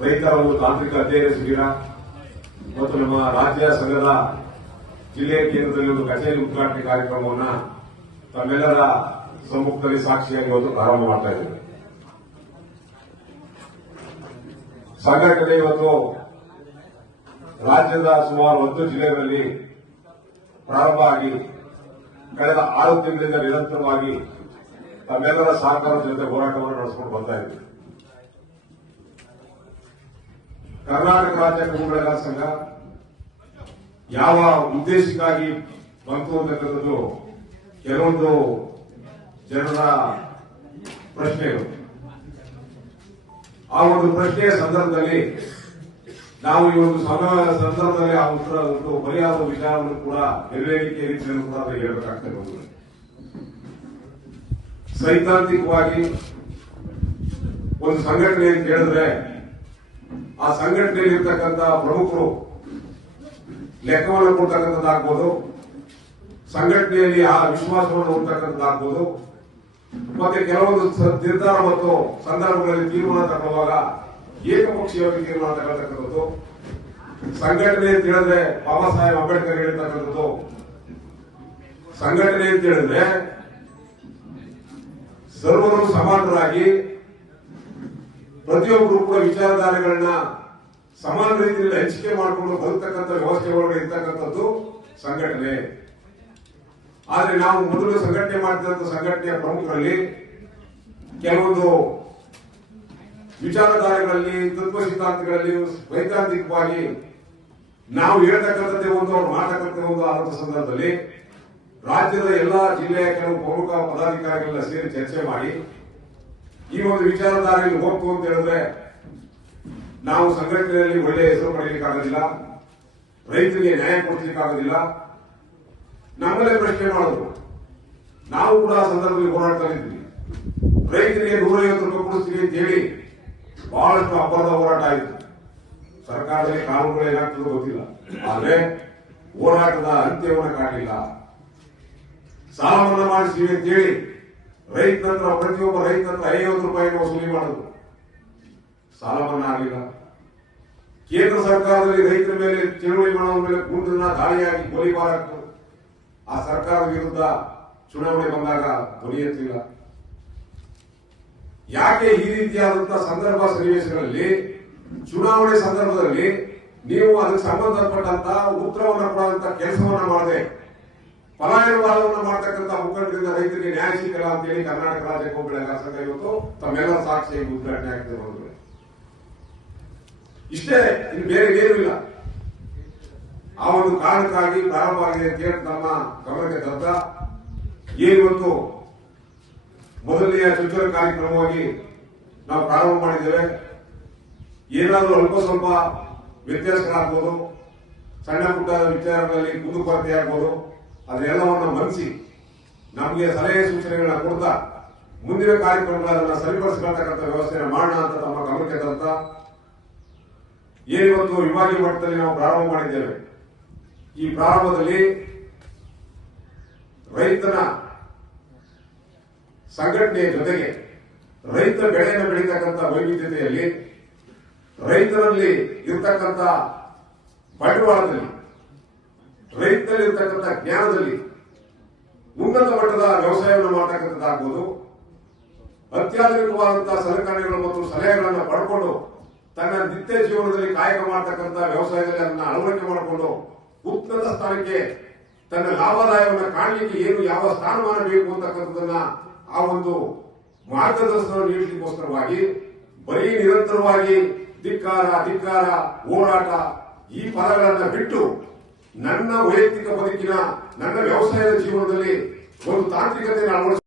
ರೈತರ ಒಂದು ತಾಂತ್ರಿಕ ಅಧ್ಯಯನ ಶಿಬಿರ ಮತ್ತು ನಮ್ಮ ರಾಜ್ಯ ಸಂಘದ ಜಿಲ್ಲೆಯ ಕೇಂದ್ರದಲ್ಲಿ ಒಂದು ಕಚೇರಿ ಉದ್ಘಾಟನೆ ಕಾರ್ಯಕ್ರಮವನ್ನು ತಮ್ಮೆಲ್ಲರ ಸಮ್ಮುಖದಲ್ಲಿ ಸಾಕ್ಷಿಯಾಗಿ ಇವತ್ತು ಪ್ರಾರಂಭ ಮಾಡ್ತಾ ಇದ್ದೇವೆ. ಸಂಘಟನೆ ಇವತ್ತು ರಾಜ್ಯದ ಸುಮಾರು ಹತ್ತು ಜಿಲ್ಲೆಗಳಲ್ಲಿ ಪ್ರಾರಂಭ ಆಗಿ ಕಳೆದ ಆರು ತಿಂಗಳಿಂದ ನಿರಂತರವಾಗಿ ತಮ್ಮೆಲ್ಲರ ಸಹಕಾರದ ಜೊತೆ ಹೋರಾಟವನ್ನು ನಡೆಸಿಕೊಂಡು ಇದ್ದೀವಿ. ಕರ್ನಾಟಕ ರಾಜ್ಯ ಸಂಘ ಯಾವ ಉದ್ದೇಶಕ್ಕಾಗಿ ಬಂತು ಅಂತಕ್ಕಂಥದ್ದು ಕೆಲವೊಂದು ಜನರ ಪ್ರಶ್ನೆಗಳು. ಆ ಒಂದು ಪ್ರಶ್ನೆಯ ಸಂದರ್ಭದಲ್ಲಿ ನಾವು ಈ ಒಂದು ಸಂದರ್ಭದಲ್ಲಿ ಆ ಉತ್ತರ, ಒಂದು ವಿಚಾರವನ್ನು ಕೂಡ ನೆರವೇರಿಕೆ ರೀತಿಯಲ್ಲಿ ಕೂಡ ಹೇಳಬೇಕಾಗ್ತದೆ ಸೈದ್ಧಾಂತಿಕವಾಗಿ ಒಂದು ಸಂಘಟನೆ ಅಂತ ಹೇಳಿದ್ರೆ, ಆ ಸಂಘಟನೆಯಲ್ಲಿ ಇರ್ತಕ್ಕಂಥ ಪ್ರಮುಖರು ಲೆಕ್ಕವನ್ನು ಕೊಡ್ತಕ್ಕಂಥದ್ದಾಗ್ಬೋದು, ಸಂಘಟನೆಯಲ್ಲಿ ಆ ವಿಶ್ವಾಸವನ್ನು ಹುಡ್ತಕ್ಕಂಥದ್ದಾಗ್ಬೋದು ಮತ್ತೆ ಕೆಲವೊಂದು ನಿರ್ಧಾರ ಮತ್ತು ಸಂದರ್ಭಗಳಲ್ಲಿ ತೀರ್ಮಾನ ತಗೊಳ್ಳುವಾಗ ಏಕಪಕ್ಷೀಯವಾಗಿ ತೀರ್ಮಾನ ತಗೊಳ್ತಕ್ಕಂಥದ್ದು. ಸಂಘಟನೆ ಅಂತ ಹೇಳಿದ್ರೆ ಬಾಬಾ ಸಾಹೇಬ್ ಅಂಬೇಡ್ಕರ್ ಹೇಳಿರ್ತಕ್ಕಂಥದ್ದು. ಸಂಘಟನೆ ಅಂತ ಹೇಳಿದ್ರೆ ಸರ್ವರು ಸಮಾನರಾಗಿ ಪ್ರತಿಯೊಬ್ಬರು ಕೂಡ ವಿಚಾರಧಾರೆಗಳನ್ನ ಸಮಾನ ರೀತಿಯಲ್ಲಿ ಹಂಚಿಕೆ ಮಾಡಿಕೊಂಡು ಬದುಕ್ತಕ್ಕಂಥ ವ್ಯವಸ್ಥೆ ಒಳಗಡೆ ಇರ್ತಕ್ಕಂಥದ್ದು ಸಂಘಟನೆ. ಆದ್ರೆ ನಾವು ಮೊದಲು ಸಂಘಟನೆ ಮಾಡಿದಂತ ಸಂಘಟನೆಯ ಪ್ರಮುಖರಲ್ಲಿ ಕೆಲವೊಂದು ವಿಚಾರಧಾರೆಗಳಲ್ಲಿ, ತತ್ವ ಸಿದ್ಧಾಂತಗಳಲ್ಲಿ ವೈಜ್ಞಾನಿಕವಾಗಿ ನಾವು ಹೇಳ್ತಕ್ಕಂಥದ್ದೇ ಒಂದು, ಅವ್ರು ಮಾಡ್ತಕ್ಕಂಥ ಒಂದು ಆದಂತ ಸಂದರ್ಭದಲ್ಲಿ ರಾಜ್ಯದ ಎಲ್ಲಾ ಜಿಲ್ಲೆಯ ಕೆಲವು ಪ್ರಮುಖ ಪದಾಧಿಕಾರಿಗಳನ್ನ ಸೇರಿ ಚರ್ಚೆ ಮಾಡಿ, ಈ ಒಂದು ವಿಚಾರಧಾರೆಯಲ್ಲಿ ಹೋಗ್ತು ಅಂತ ಹೇಳಿದ್ರೆ ನಾವು ಸಂಘಟನೆಯಲ್ಲಿ ಒಳ್ಳೆಯ ಹೆಸರು ಪಡೆಯಲಿಕ್ಕಾಗೋದಿಲ್ಲ, ರೈತರಿಗೆ ನ್ಯಾಯ ಕೊಡಿಸಲಿಕ್ಕಾಗೋದಿಲ್ಲ ನಮ್ಮಲ್ಲೇ ಪ್ರಶ್ನೆ ಮಾಡೋದು, ನಾವು ಕೂಡ ಆ ಸಂದರ್ಭದಲ್ಲಿ ಹೋರಾಡ್ತಾ ಇದ್ವಿ ರೈತರಿಗೆ ನೂರೈವತ್ತು ರೂಪಾಯಿ ಕೊಡಿಸ್ತೀವಿ ಅಂತ ಹೇಳಿ ಬಹಳಷ್ಟು ಅಪರಾಧ ಹೋರಾಟ ಆಯಿತು. ಸರ್ಕಾರದಲ್ಲಿ ಕಾನೂನುಗಳು ಏನಾಗ್ತದೋ ಗೊತ್ತಿಲ್ಲ. ಆದರೆ ಹೋರಾಟದ ಅಂತ್ಯವನ್ನು ಕಾಣಲಿಲ್ಲ. ಸಾಲ ಮನ್ನಾ ಮಾಡಿಸ್ತೀವಿ ಅಂತ ಹೇಳಿ ರೈತ ಹತ್ರ ಪ್ರತಿಯೊಬ್ಬ ರೈತರ ಐವತ್ತು ರೂಪಾಯಿ ವಸೂಲಿ ಮಾಡೋದು ಸಾಲ ಮನ್ನಾ ಆಗಲಿಲ್ಲ. ಕೇಂದ್ರ ಸರ್ಕಾರದಲ್ಲಿ ರೈತರ ಮೇಲೆ ಚಳುವಳಿ ಮಾಡೋದ್ರ ಮೇಲೆ ಗುಂಡನ್ನ ದಾಳಿಯಾಗಿ ಗೋಲಿಬಾರಾಗ್ತು ಆ ಸರ್ಕಾರದ ವಿರುದ್ಧ ಚುನಾವಣೆ ಬಂದಾಗ ದೊರೆಯುತ್ತಿಲ್ಲ ಯಾಕೆ ಈ ರೀತಿಯಾದಂತಹ ಸಂದರ್ಭ ಸನ್ನಿವೇಶಗಳಲ್ಲಿ, ಚುನಾವಣೆ ಸಂದರ್ಭದಲ್ಲಿ ನೀವು ಅದಕ್ಕೆ ಸಂಬಂಧಪಟ್ಟಂತ ಉತ್ತರವನ್ನು ಕೊಡುವಂತ ಕೆಲಸವನ್ನ ಮಾಡದೆ ಪಲಾಯನವಾದವನ್ನು ಮಾಡ್ತಕ್ಕಂಥ ಮುಖಂಡರಿಂದ ರೈತರಿಗೆ ನ್ಯಾಯ ಸಿಗಲ್ಲ ಅಂತ ಹೇಳಿ ಕರ್ನಾಟಕ ರಾಜ್ಯ ಕಬ್ಬು ಬೆಳೆಗಾರ ಸಂಘ ಇವತ್ತು ತಮ್ಮೆಲ್ಲರ ಸಾಕ್ಷಿ ಉದ್ಘಾಟನೆ ಆಗ್ತದೆ ಬಂದ್ರೆ ಇಷ್ಟೇ, ಇನ್ನು ಬೇರೆ ಏನೂ ಇಲ್ಲ. ಆ ಒಂದು ಕಾರಣಕ್ಕಾಗಿ ಪ್ರಾರಂಭ ಆಗಿದೆ ಅಂತ ಹೇಳಿ ನಮ್ಮ ಗಮನಕ್ಕೆ ತಂದ ಏನಿವತ್ತು ಮೊದಲನೆಯ ಚುಚ್ಚರ ಕಾರ್ಯಕ್ರಮವಾಗಿ ನಾವು ಪ್ರಾರಂಭ ಮಾಡಿದ್ದೇವೆ. ಏನಾದರೂ ಅಲ್ಪ ಸ್ವಲ್ಪ ವ್ಯತ್ಯಾಸಗಳಾಗ್ಬೋದು, ಸಣ್ಣ ಪುಟ್ಟ ವಿಚಾರಗಳಲ್ಲಿ ಕುಂದುಕೊರತೆ ಆಗ್ಬೋದು ಅದನ್ನೆಲ್ಲವನ್ನ ಮನಸಿ ನಮಗೆ ಸಲಹೆ ಸೂಚನೆಗಳನ್ನ ಕೊಡ್ತಾ ಮುಂದಿನ ಕಾರ್ಯಕ್ರಮಗಳನ್ನ ಸರಿಪಡಿಸಿಕೊಳ್ತಕ್ಕಂಥ ವ್ಯವಸ್ಥೆಯನ್ನು ಮಾಡೋಣ ಅಂತ ತಮ್ಮ ಗಮನಕ್ಕೆ ತಂತ ಏನಿವತ್ತು ವಿಭಾಗೀಯ ಮಟ್ಟದಲ್ಲಿ ನಾವು ಪ್ರಾರಂಭ ಮಾಡಿದ್ದೇವೆ. ಈ ಪ್ರಾರಂಭದಲ್ಲಿ ರೈತನ ಸಂಘಟನೆಯ ಜೊತೆಗೆ ರೈತ ಬೆಳೆಯನ್ನು ಬೆಳೀತಕ್ಕಂಥ ವೈವಿಧ್ಯತೆಯಲ್ಲಿ ರೈತರಲ್ಲಿ ಇರ್ತಕ್ಕಂಥ ಬಂಡವಾಳದಲ್ಲಿ ರೈತರಲ್ಲಿ ಇರ್ತಕ್ಕಂಥ ಜ್ಞಾನದಲ್ಲಿ ಉನ್ನತ ಮಟ್ಟದ ವ್ಯವಸಾಯವನ್ನು ಮಾಡ್ತಕ್ಕಂಥದ್ದಾಗ್ಬೋದು. ಅತ್ಯಾಧುನಿಕವಾದಂತಹ ಸಲಕರಣೆಗಳು ಮತ್ತು ಸಲಹೆಗಳನ್ನು ಪಡ್ಕೊಂಡು ತನ್ನ ನಿತ್ಯ ಜೀವನದಲ್ಲಿ ಕಾಯಕ ಮಾಡತಕ್ಕಂಥ ವ್ಯವಸಾಯದಲ್ಲಿ ಅದನ್ನು ಅಳವಡಿಕೆ ಮಾಡಿಕೊಂಡು ಉನ್ನತ ಸ್ಥಾನಕ್ಕೆ ತನ್ನ ಲಾಭದಾಯವನ್ನು ಕಾಣಲಿಕ್ಕೆ ಏನು ಯಾವ ಸ್ಥಾನಮಾನ ಬೇಕು ಅಂತಕ್ಕಂಥದ್ದನ್ನ ಆ ಒಂದು ಮಾರ್ಗದರ್ಶನ ನೀಡಲಿಕ್ಕೋಸ್ಕರವಾಗಿ, ಬರೀ ನಿರಂತರವಾಗಿ ಧಿಕ್ಕಾರ ಧಿಕ್ಕಾರ ಹೋರಾಟ ಈ ಪದಗಳನ್ನು ಬಿಟ್ಟು ನನ್ನ ವೈಯಕ್ತಿಕ ಬದುಕಿನ ನನ್ನ ವ್ಯವಸಾಯದ ಜೀವನದಲ್ಲಿ ಒಂದು ತಾಂತ್ರಿಕತೆಯನ್ನು ಅಳವಡಿಸ